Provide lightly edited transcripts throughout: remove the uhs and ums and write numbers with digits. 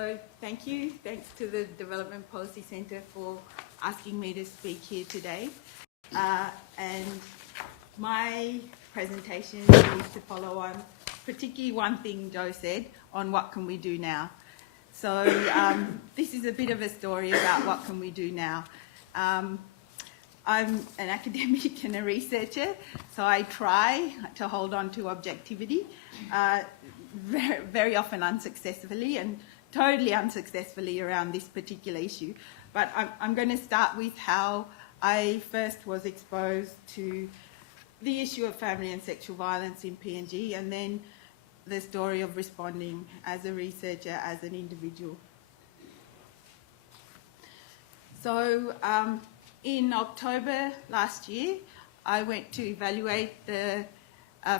So thank you. Thanks to the Development Policy Centre for asking me to speak here today. And my presentation is to follow on particularly one thing Joe said on what can we do now. So this is a bit of a story about what can we do now. I'm an academic and a researcher, so I try to hold on to objectivity, very often unsuccessfully and totally unsuccessfully around this particular issue. But I'm going to start with how I first was exposed to the issue of family and sexual violence in PNG, and then the story of responding as a researcher, as an individual. So in October last year, I went to evaluate the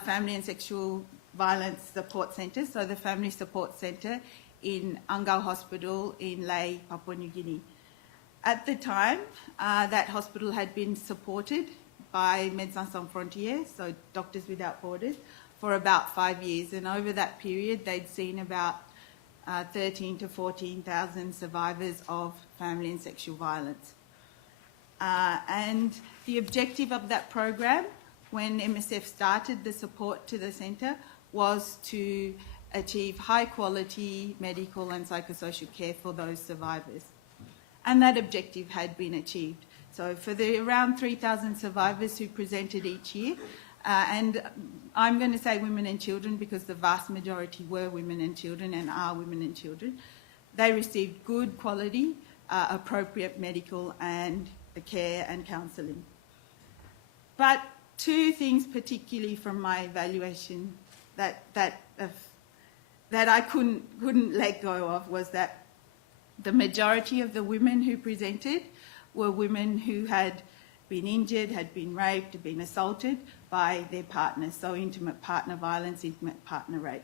Family and Sexual Violence Support Centre, so the Family Support Centre in Angau Hospital in Lae, Papua New Guinea. At the time, that hospital had been supported by Médecins Sans Frontières, so Doctors Without Borders, for about 5 years. And over that period, they'd seen about 13 to 14,000 survivors of family and sexual violence. And the objective of that program, when MSF started the support to the centre, was to achieve high quality medical and psychosocial care for those survivors. And that objective had been achieved. So for the around 3,000 survivors who presented each year, and I'm going to say women and children because the vast majority were women and children and are women and children, they received good quality, appropriate medical and care and counselling. But two things particularly from my evaluation that I couldn't let go of was that the majority of the women who presented were women who had been injured, had been raped, had been assaulted by their partners, so intimate partner violence, intimate partner rape.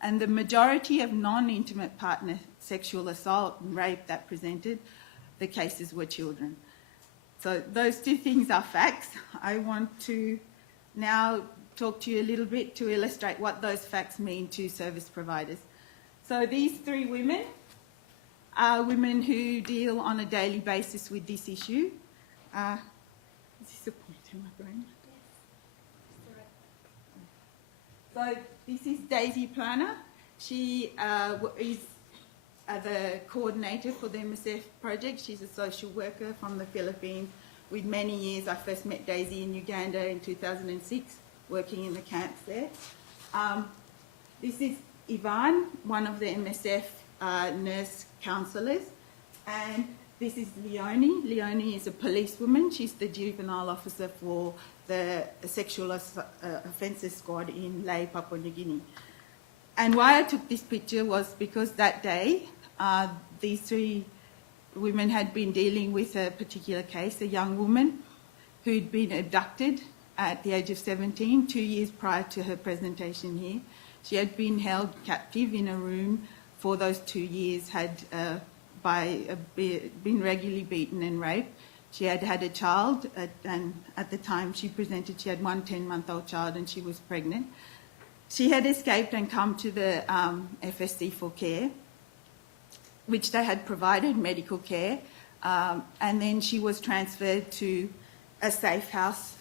And the majority of non-intimate partner sexual assault and rape that presented, the cases were children. So those two things are facts. I want to now talk to you a little bit to illustrate what those facts mean to service providers. So these three women are women who deal on a daily basis with this issue. Is this a point in my brain? Yes. So this is Daisy Plana. She is the coordinator for the MSF project. She's a social worker from the Philippines with many years. I first met Daisy in Uganda in 2006, working in the camps there. This is Yvonne, one of the MSF nurse counsellors, and this is Leonie. Leonie is a policewoman. She's the juvenile officer for the sexual offences squad in Lae, Papua New Guinea. And why I took this picture was because that day, these three women had been dealing with a particular case, a young woman who'd been abducted at the age of 17, 2 years prior to her presentation here. She had been held captive in a room for those 2 years, had been regularly beaten and raped. She had had a child, and at the time she presented, she had one 10-month-old child and she was pregnant. She had escaped and come to the FSC for care, which they had provided medical care, and then she was transferred to a safe house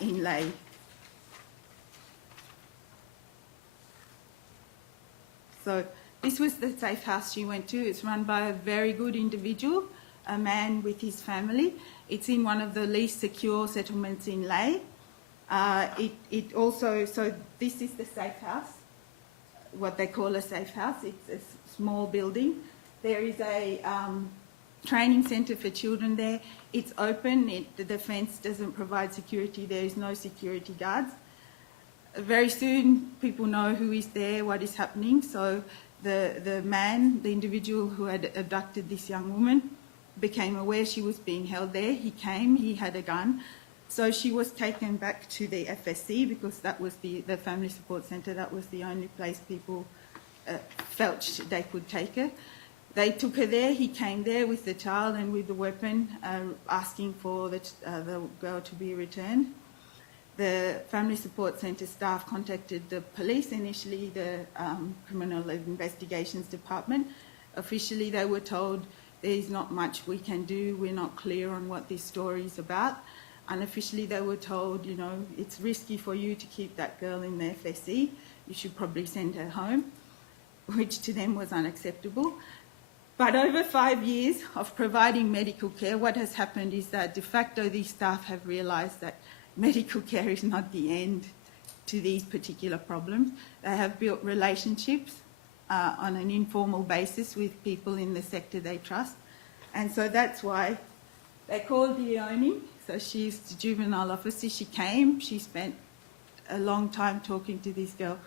in Lae. So this was the safe house she went to. It's run by a very good individual, a man with his family. It's in one of the least secure settlements in Lae. So this is the safe house, what they call a safe house. It's a small building. There is a training centre for children there. It's open. The fence doesn't provide security. There is no security guards. Very soon, people know who is there, what is happening. So the man, the individual who had abducted this young woman, became aware she was being held there. He came, he had a gun. So she was taken back to the FSC because that was the Family Support Centre. That was the only place people felt they could take her. They took her there. He came there with the child and with the weapon, asking for the girl to be returned. The Family Support Centre staff contacted the police, initially the Criminal Investigations Department, Officially, they were told there's not much we can do, we're not clear on what this story is about. Unofficially, they were told, you know, it's risky for you to keep that girl in the FSC, you should probably send her home, which to them was unacceptable. But over 5 years of providing medical care, what has happened is that de facto these staff have realised that medical care is not the end to these particular problems. They have built relationships on an informal basis with people in the sector they trust. And so that's why they called Leonie. So she's the juvenile officer. She came, she spent a long time talking to this girl,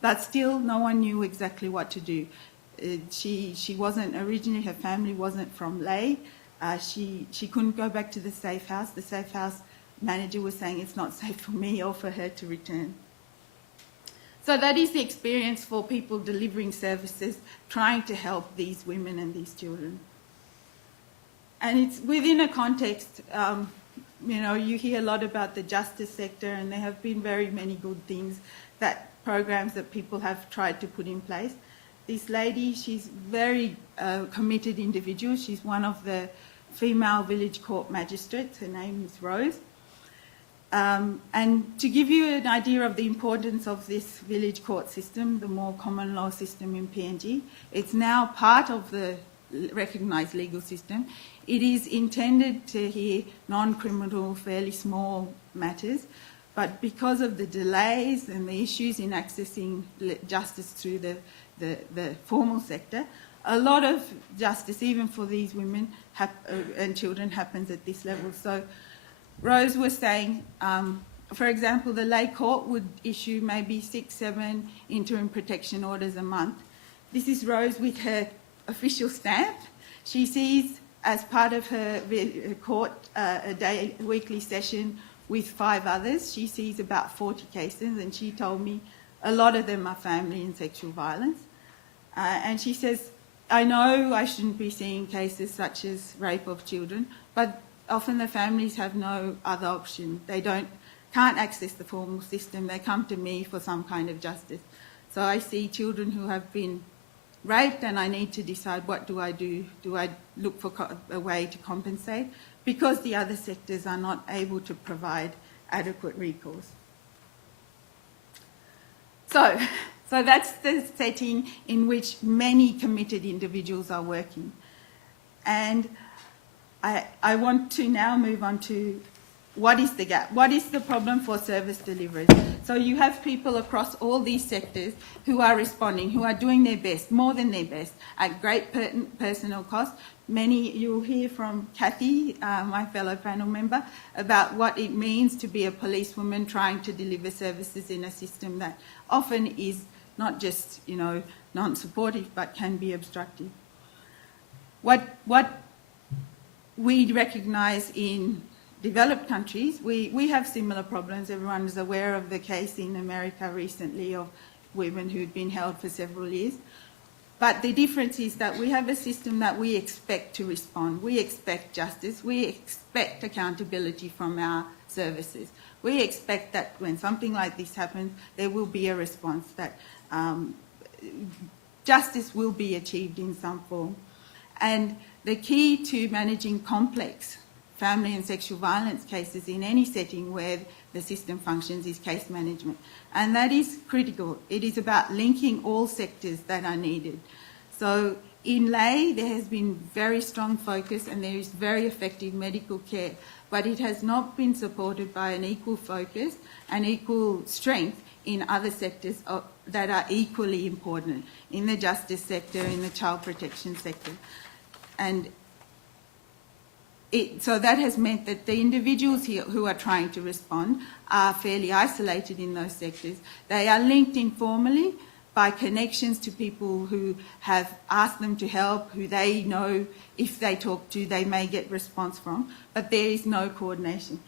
but still no one knew exactly what to do. She wasn't originally, her family wasn't from Lae. She couldn't go back to the safe house. The safe house manager was saying it's not safe for me or for her to return. So that is the experience for people delivering services, trying to help these women and these children. And it's within a context, you know, you hear a lot about the justice sector, and there have been very many good things, that programs that people have tried to put in place. This lady, she's very committed individual. She's one of the female village court magistrates. Her name is Rose. And to give you an idea of the importance of this village court system, the more common law system in PNG, it's now part of the recognised legal system. It is intended to hear non-criminal, fairly small matters, but because of the delays and the issues in accessing justice through the formal sector, a lot of justice, even for these women and children, happens at this level. So Rose was saying, for example, the Lae Court would issue maybe 6-7 interim protection orders a month. This is Rose with her official stamp. She sees, as part of her court, a weekly session with 5 others. She sees about 40 cases, and she told me a lot of them are family and sexual violence. And she says, I know I shouldn't be seeing cases such as rape of children, but often the families have no other option. They can't access the formal system. They come to me for some kind of justice. So I see children who have been raped, and I need to decide, what do I do? Do I look for a way to compensate? Because the other sectors are not able to provide adequate recourse. So that's the setting in which many committed individuals are working. And I want to now move on to what is the gap? What is the problem for service deliverers? So you have people across all these sectors who are responding, who are doing their best, more than their best, at great personal cost. Many, you'll hear from Kathy, my fellow panel member, about what it means to be a policewoman trying to deliver services in a system that often is not just, you know, non-supportive, but can be obstructive. What we recognise in developed countries, we have similar problems. Everyone is aware of the case in America recently of women who'd been held for several years. But the difference is that we have a system that we expect to respond. We expect justice. We expect accountability from our services. We expect that when something like this happens, there will be a response, that justice will be achieved in some form. And the key to managing complex family and sexual violence cases in any setting where the system functions is case management. And that is critical. It is about linking all sectors that are needed. So in Lae, there has been very strong focus and there is very effective medical care, but it has not been supported by an equal focus and equal strength in other sectors that are equally important, in the justice sector, in the child protection sector. And so that has meant that the individuals here who are trying to respond are fairly isolated in those sectors. They are linked informally by connections to people who have asked them to help, who they know if they talk to, they may get response from, but there is no coordination.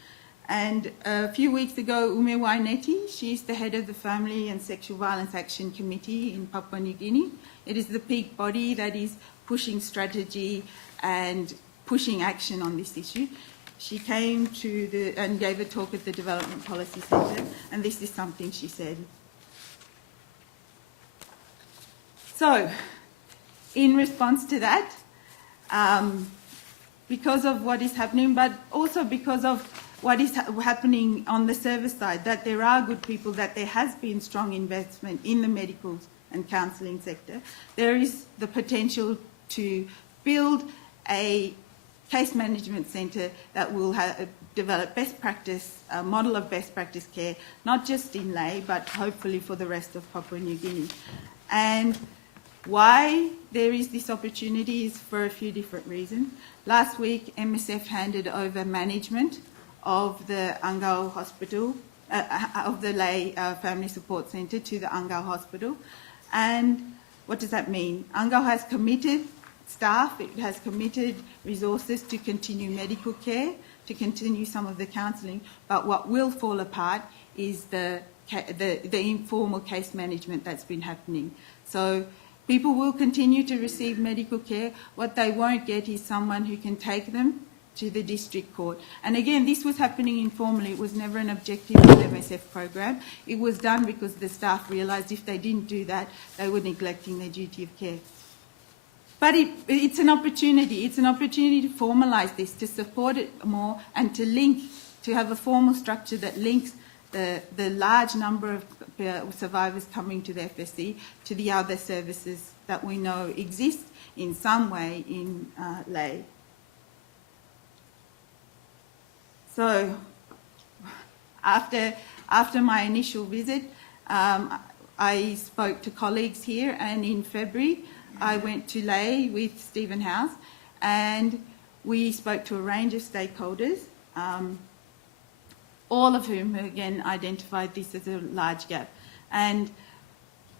And a few weeks ago, Ume Waineti, she's the head of the Family and Sexual Violence Action Committee in Papua New Guinea. It is the peak body that is pushing strategy and pushing action on this issue. She came to and gave a talk at the Development Policy Centre, and this is something she said. So, in response to that, because of what is happening, but also because of what is happening on the service side, that there are good people, that there has been strong investment in the medical and counselling sector, there is the potential to build a case management centre that will develop best practice, a model of best practice care, not just in Lae, but hopefully for the rest of Papua New Guinea. And why there is this opportunity is for a few different reasons. Last week, MSF handed over management of the Angao Hospital, of the Lae Family Support Centre to the Angao Hospital. And what does that mean? Angao has committed staff, it has committed resources to continue medical care, to continue some of the counselling, but what will fall apart is the informal case management that's been happening. So people will continue to receive medical care. What they won't get is someone who can take them to the district court. And again, this was happening informally. It was never an objective of the MSF program. It was done because the staff realised if they didn't do that, they were neglecting their duty of care. But it's an opportunity. It's an opportunity to formalise this, to support it more, and to link, to have a formal structure that links the large number of survivors coming to the FSC to the other services that we know exist in some way in Lae. So after my initial visit, I spoke to colleagues here, and in February I went to Lae with Stephen House, and we spoke to a range of stakeholders, all of whom, again, identified this as a large gap. And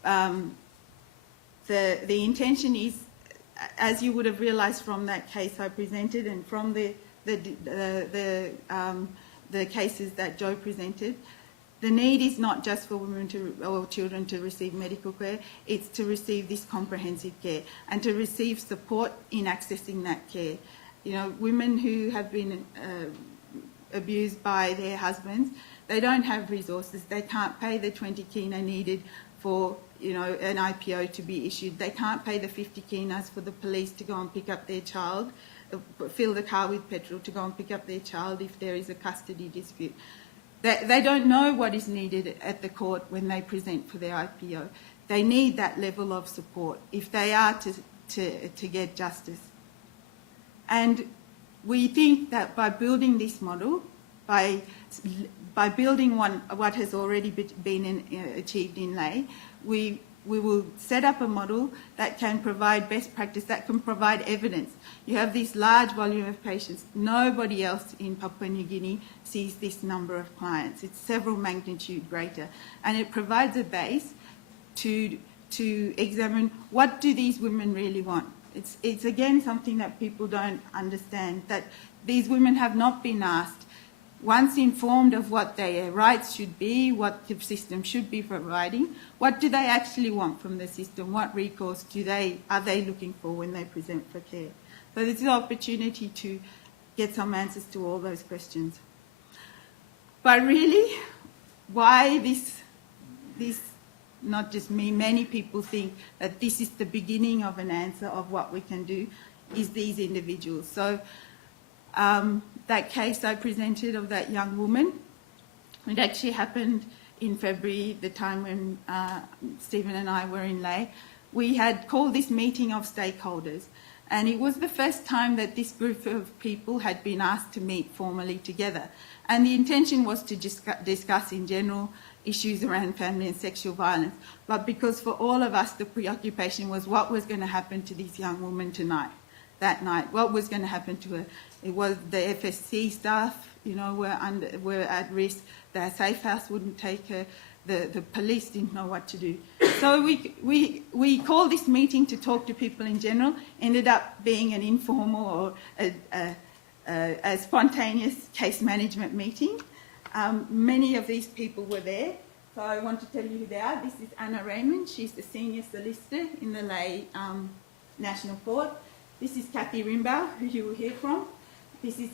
the intention is, as you would have realised from that case I presented and from the cases that Joe presented, the need is not just for women or children to receive medical care, it's to receive this comprehensive care and to receive support in accessing that care. You know, women who have been abused by their husbands, they don't have resources, they can't pay the 20 kina needed for, you know, an IPO to be issued, they can't pay the 50 kinas for the police to go and pick up their child, fill the car with petrol to go and pick up their child if there is a custody dispute. They don't know what is needed at the court when they present for their IPO. They need that level of support if they are to get justice. And we think that by building this model, by building what has already been achieved in Lae, we will set up a model that can provide best practice, that can provide evidence. You have this large volume of patients. Nobody else in Papua New Guinea sees this number of clients. It's several magnitude greater. And it provides a base to examine what do these women really want. It's again something that people don't understand, that these women have not been asked. Once informed of what their rights should be, what the system should be providing, what do they actually want from the system? What recourse are they looking for when they present for care? So this is an opportunity to get some answers to all those questions. But really, why this not just me, many people think that this is the beginning of an answer of what we can do, is these individuals. So that case I presented of that young woman, it actually happened in February, the time when Stephen and I were in Lae. We had called this meeting of stakeholders, and it was the first time that this group of people had been asked to meet formally together. And the intention was to discuss in general issues around family and sexual violence, but because for all of us the preoccupation was what was going to happen to this young woman that night, what was going to happen to her. It was the FSC staff, you know, were at risk. The safe house wouldn't take her. The police didn't know what to do. So we called this meeting to talk to people in general. Ended up being an informal or a spontaneous case management meeting. Many of these people were there. So I want to tell you who they are. This is Anna Raymond. She's the senior solicitor in the Lae National Court. This is Kathy Rimbaugh, who you will hear from. This is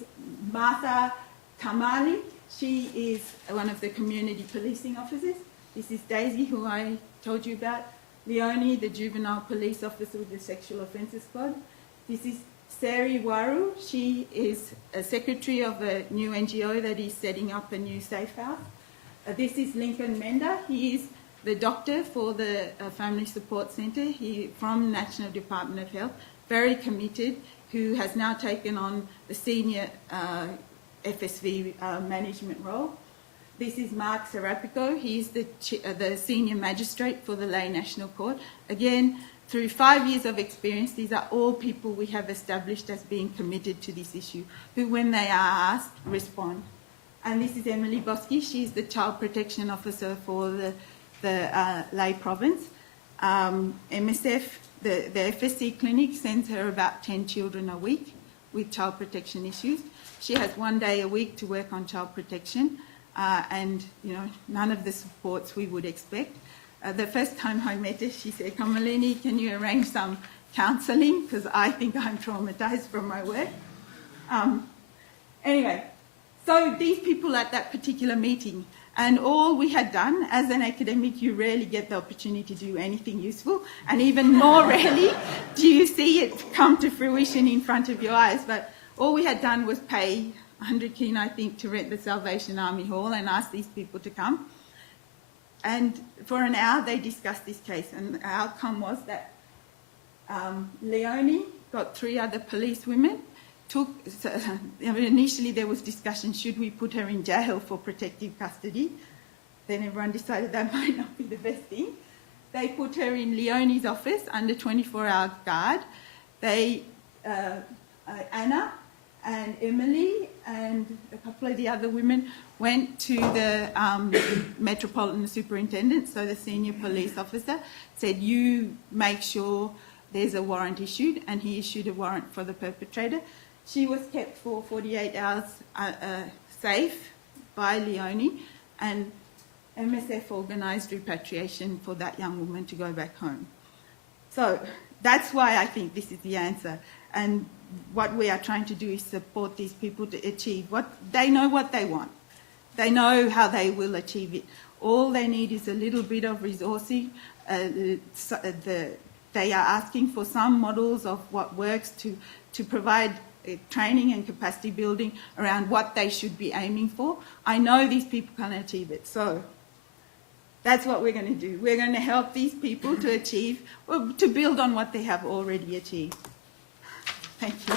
Martha Kamali. She is one of the community policing officers. This is Daisy, who I told you about. Leonie, the juvenile police officer with the Sexual Offences Squad. This is Sari Waru. She is a secretary of a new NGO that is setting up a new safe house. This is Lincoln Menda. He is the doctor for the Family Support Centre from National Department of Health, very committed, who has now taken on the senior FSV management role. This is Mark Serapico. He's the senior magistrate for the Lay National Court. Again, through 5 years of experience, these are all people we have established as being committed to this issue, who, when they are asked, respond. And this is Emily Bosky. She's the Child Protection Officer for the Lay Province. MSF, the FSC clinic, sends her about 10 children a week with child protection issues. She has 1 day a week to work on child protection. And, none of the supports we would expect. The first time I met her, she said, "Kamalini, can you arrange some counselling? Because I think I'm traumatised from my work." Anyway, so these people at that particular meeting, and all we had done, as an academic, you rarely get the opportunity to do anything useful, and even more rarely do you see it come to fruition in front of your eyes. But all we had done was pay 100 kina, I think, to rent the Salvation Army Hall and ask these people to come. And for an hour, they discussed this case. And the outcome was that Leonie got 3 other police women. Initially, there was discussion, should we put her in jail for protective custody? Then everyone decided that might not be the best thing. They put her in Leonie's office under 24-hour guard. Anna and Emily and a couple of the other women went to the Metropolitan Superintendent, so the senior police officer, said, "You make sure there's a warrant issued," and he issued a warrant for the perpetrator. She was kept for 48 hours safe by Leonie, and MSF organised repatriation for that young woman to go back home. So that's why I think this is the answer. And what we are trying to do is support these people to achieve what they know what they want. They know how they will achieve it. All they need is a little bit of resourcing. They are asking for some models of what works to provide training and capacity building around what they should be aiming for. I know these people can achieve it, so that's what we're going to do. We're going to help these people to achieve, or to build on what they have already achieved. Thank you.